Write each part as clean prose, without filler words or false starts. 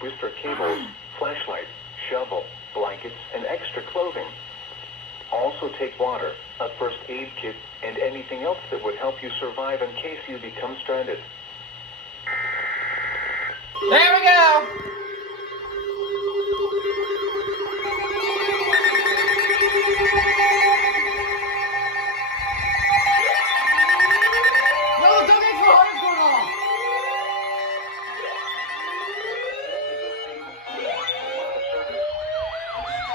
booster cables, flashlight, shovel, blankets, and extra clothing. Also take water, a first aid kit, and anything else that would help you survive in case you become stranded. There we go! No, don't get too hard going on!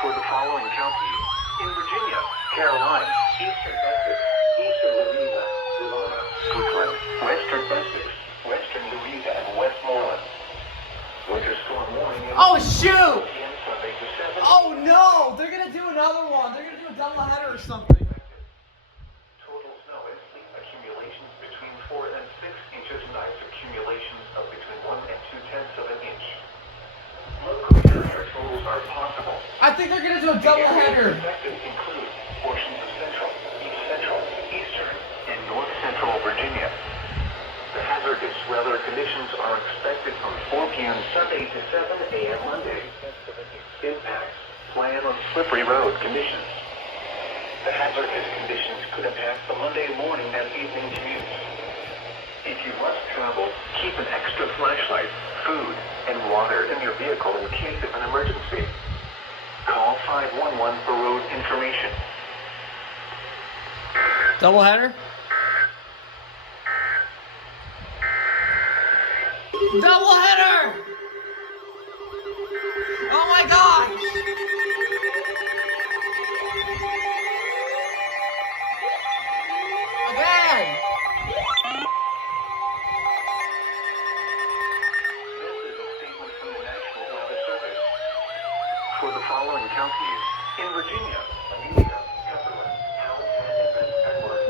For the following counties, in Virginia, Carolina, Eastern Essex, Eastern Louisiana, Brooklyn, Western Essex, Western Louisiana, and Westmoreland. Winter storm warning. Oh, shoot! Sunday to 7. Oh, no! They're gonna do another one. They're gonna do a double header or something. Total snow and sleet accumulations between 4 and 6 inches, and ice accumulations of between 1 and 2/10 of an inch. Local area totals are possible. I think they're gonna do a double header. Affected include portions of central, east central, eastern, and north central Virginia. The hazardous weather conditions are expected from 4 p.m. Sunday to 7 a.m. Monday. Impacts. Plan on slippery road conditions. The hazardous conditions could impact the Monday morning and evening commutes. If you must travel, keep an extra flashlight, food, and water in your vehicle in case of an emergency. Call 511 for road information. Double header? Double header! Oh my gosh! Again! This is a statement from the National Weather Service. For the following counties, in Virginia, Amelia, Cumberland, Powhatan, and Prince Edward.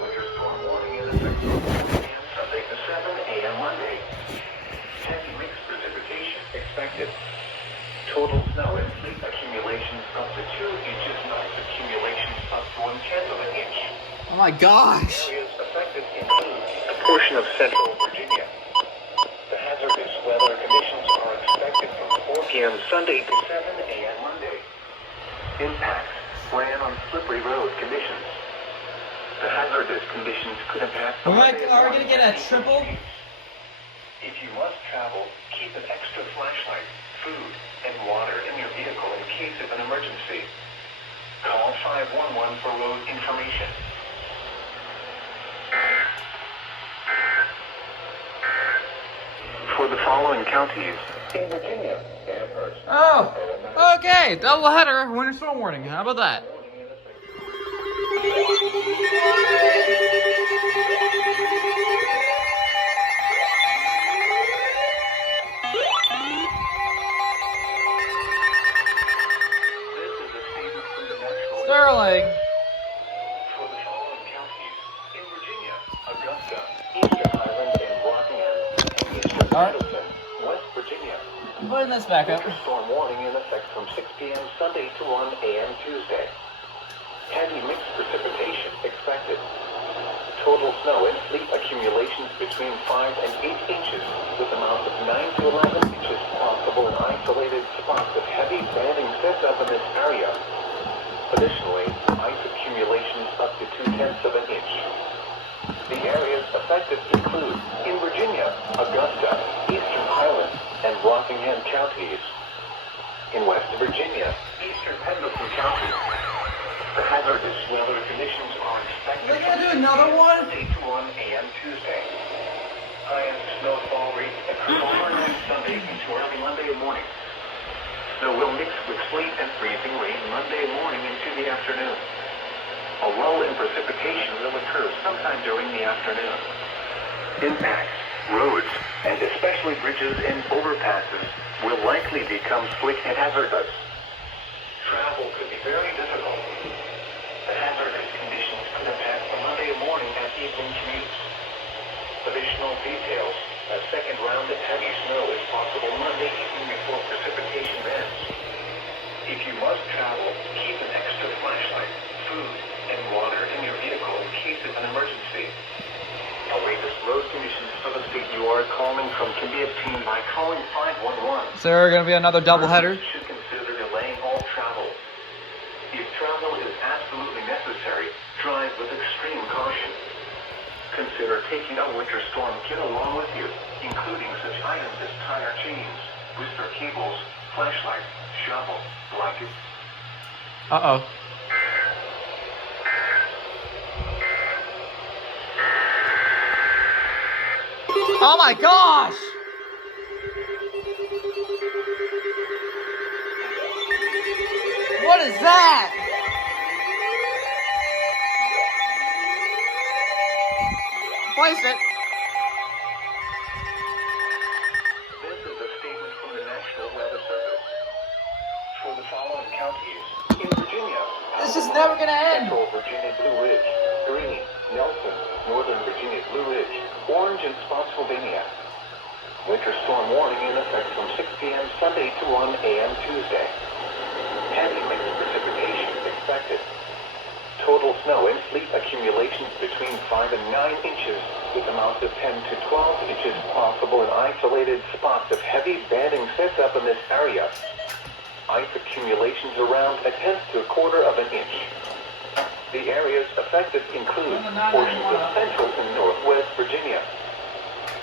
Winter storm warning in effect from 4 p.m. Sunday to 7 a.m. Monday. Heavy mixed precipitation expected. Total snow and sleet accumulations up to 2 inches, and ice accumulations up to 1/10 of an inch. Oh my gosh! Areas affected include a portion of central Virginia. The hazardous weather conditions are expected from 4 p.m. Sunday to 7 a.m. Monday. Impacts. Plan on slippery road conditions. The hazardous conditions could impact the Monday Are we morning gonna get a and triple? evening. If you must travel, keep an extra flashlight, food, and water in your vehicle in case of an emergency. Call 511 for road information. For the following counties, in Virginia, Amherst. Oh! Okay, double header, winter storm warning. How about that? This is a statement from the National Sterling. For the following counties, in Virginia, Augusta, Eastern Highland, and Rockingham, and Eastern Middleton, West Virginia. Putting this back up. Winter storm warning in effect from 6 p.m. Sunday to 1 a.m. Tuesday. Heavy mixed precipitation expected. Total snow and sleet accumulations between 5 and 8 inches, with amounts of 9 to 11 inches possible in isolated spots of heavy banding set up in this area. Additionally, ice accumulations up to 2/10 of an inch. The areas affected include, in Virginia, Augusta, Eastern Highlands, and Rockingham counties. In West Virginia, Eastern Pendleton County. The hazardous weather conditions are expected. Are they gonna do another one? 8 to 1 a.m. Tuesday. Highest snowfall rate occurs overnight Sunday into early Monday morning. Snow will mix with sleet and freezing rain Monday morning into the afternoon. A lull in precipitation will occur sometime during the afternoon. Impacts, roads, and especially bridges and overpasses will likely become slick and hazardous. Travel could be very difficult. The hazardous conditions could impact the Monday morning and evening commutes. Additional details. A second round of heavy snow is possible Monday evening before precipitation ends. If you must travel, keep an extra flashlight, food, and water in your vehicle in case of an emergency. The latest road conditions for the state you are calling from can be obtained by calling 511 Is there going to be another doubleheader? Persons should consider delaying all travel. If travel is absolutely necessary, drive with extreme caution. Consider taking a winter storm kit along with you, including such items as tire chains, booster cables, flashlight, shovel, blanket. Uh-oh. Oh my gosh! What is that? Place it. This is a statement from the National Weather Service. For the following counties, in Virginia, This is never gonna end. Central Virginia Blue Ridge, Greene, Nelson, Northern Virginia Blue Ridge, Orange, and Spotsylvania. Winter storm warning in effect from 6 p.m. Sunday to 1 a.m. Tuesday. Heavy mixed precipitation expected. Total snow and sleet accumulations between 5 and 9 inches, with amounts of 10 to 12 inches possible in isolated spots of heavy banding sets up in this area. Ice accumulations around a tenth to a quarter of an inch. The areas affected include portions of central and northwest Virginia.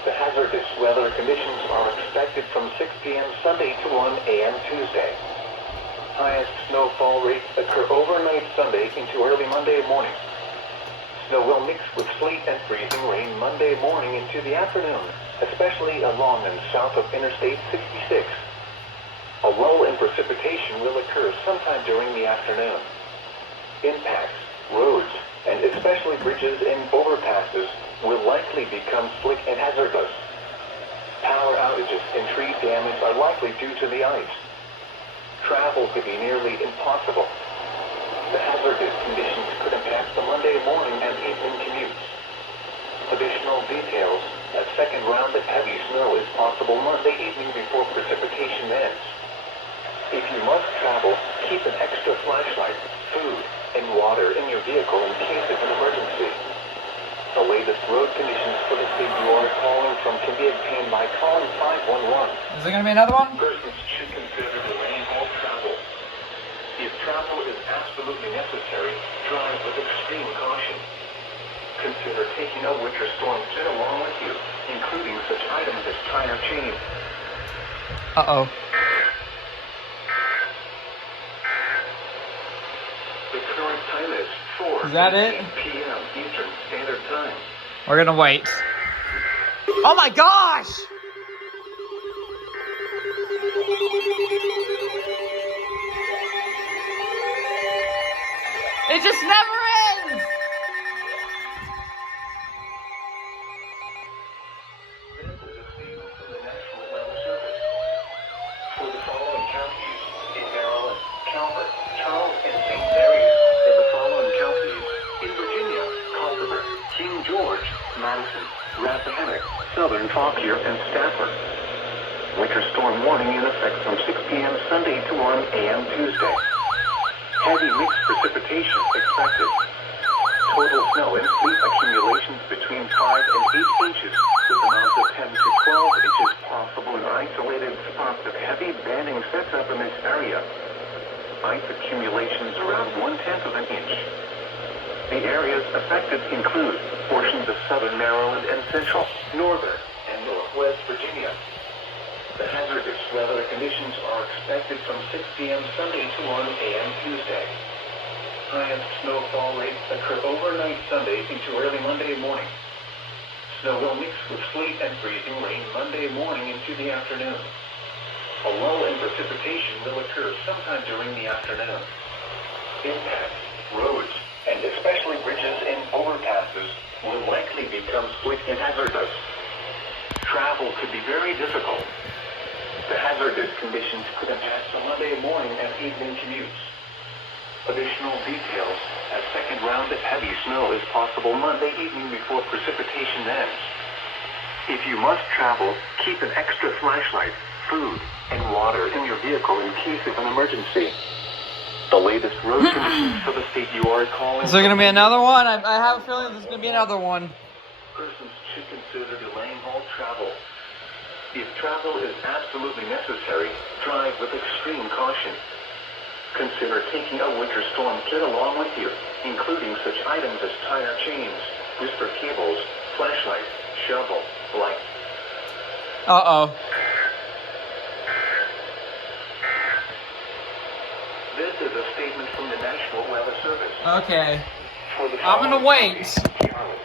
The hazardous weather conditions are expected from 6 p.m. Sunday to 1 a.m. Tuesday. Highest snowfall rates occur overnight Sunday into early Monday morning. Snow will mix with sleet and freezing rain Monday morning into the afternoon, especially along and south of Interstate 66. A lull in precipitation will occur sometime during the afternoon. Impacts, roads, and especially bridges and overpasses will likely become slick and hazardous. Power outages and tree damage are likely due to the ice. Travel could be nearly impossible. The hazardous conditions could impact the Monday morning and evening commutes. Additional details: a second round of heavy snow is possible Monday evening before precipitation ends. If you must travel, keep an extra flashlight, food, and water in your vehicle in case of an emergency. The latest road conditions for the state you are calling from can be obtained by calling 511. Is there going to be another one? Persons should consider delaying all travel. If travel is absolutely necessary, drive with extreme caution. Consider taking a winter storm kit along with you, including such items as tire chains. Uh-oh. The current time is 4 Is that it? p.m. Eastern Standard Time. We're gonna wait. Oh my gosh! It just never ends! This is a statement from the National Weather Service. For the following counties, in Maryland, Calvert, Charles, and St. Mary's, and the following counties, in Virginia, Culpeper, King George, Madison, Rappahannock, Southern Fauquier, and Stafford. Winter storm warning in effect from 6 p.m. Sunday to 1 a.m. Tuesday. Heavy mixed precipitation expected. Total snow and sleet accumulations between 5 and 8 inches, with amounts of 10 to 12 inches possible in isolated spots of heavy banding sets up in this area. Ice accumulations around 1/10 of an inch. The areas affected include portions of southern Maryland and central, northern, and northwest Virginia. The hazardous weather conditions are expected from 6 p.m. Sunday to 1 a.m. Tuesday. Highest snowfall rates occur overnight Sunday into early Monday morning. Snow will mix with sleet and freezing rain Monday morning into the afternoon. A lull in precipitation will occur sometime during the afternoon. Impacts, roads, and especially bridges and overpasses will likely become slick and hazardous. Travel could be very difficult. The hazardous conditions could impact the Monday morning and evening commutes. Additional details: a second round of heavy snow is possible Monday evening before precipitation ends. If you must travel, keep an extra flashlight, food, and water in your vehicle in case of an emergency. The latest road conditions for the state you are calling. Is there gonna be another one? I have a feeling there's gonna be another one. Persons should consider delaying all travel. If travel is absolutely necessary, drive with extreme caution. Consider taking a winter storm kit along with you, including such items as tire chains, whisper cables, flashlight, shovel, light. Uh-oh. This is a statement from the National Weather Service. Okay. For the I'm gonna following wait. Charlie.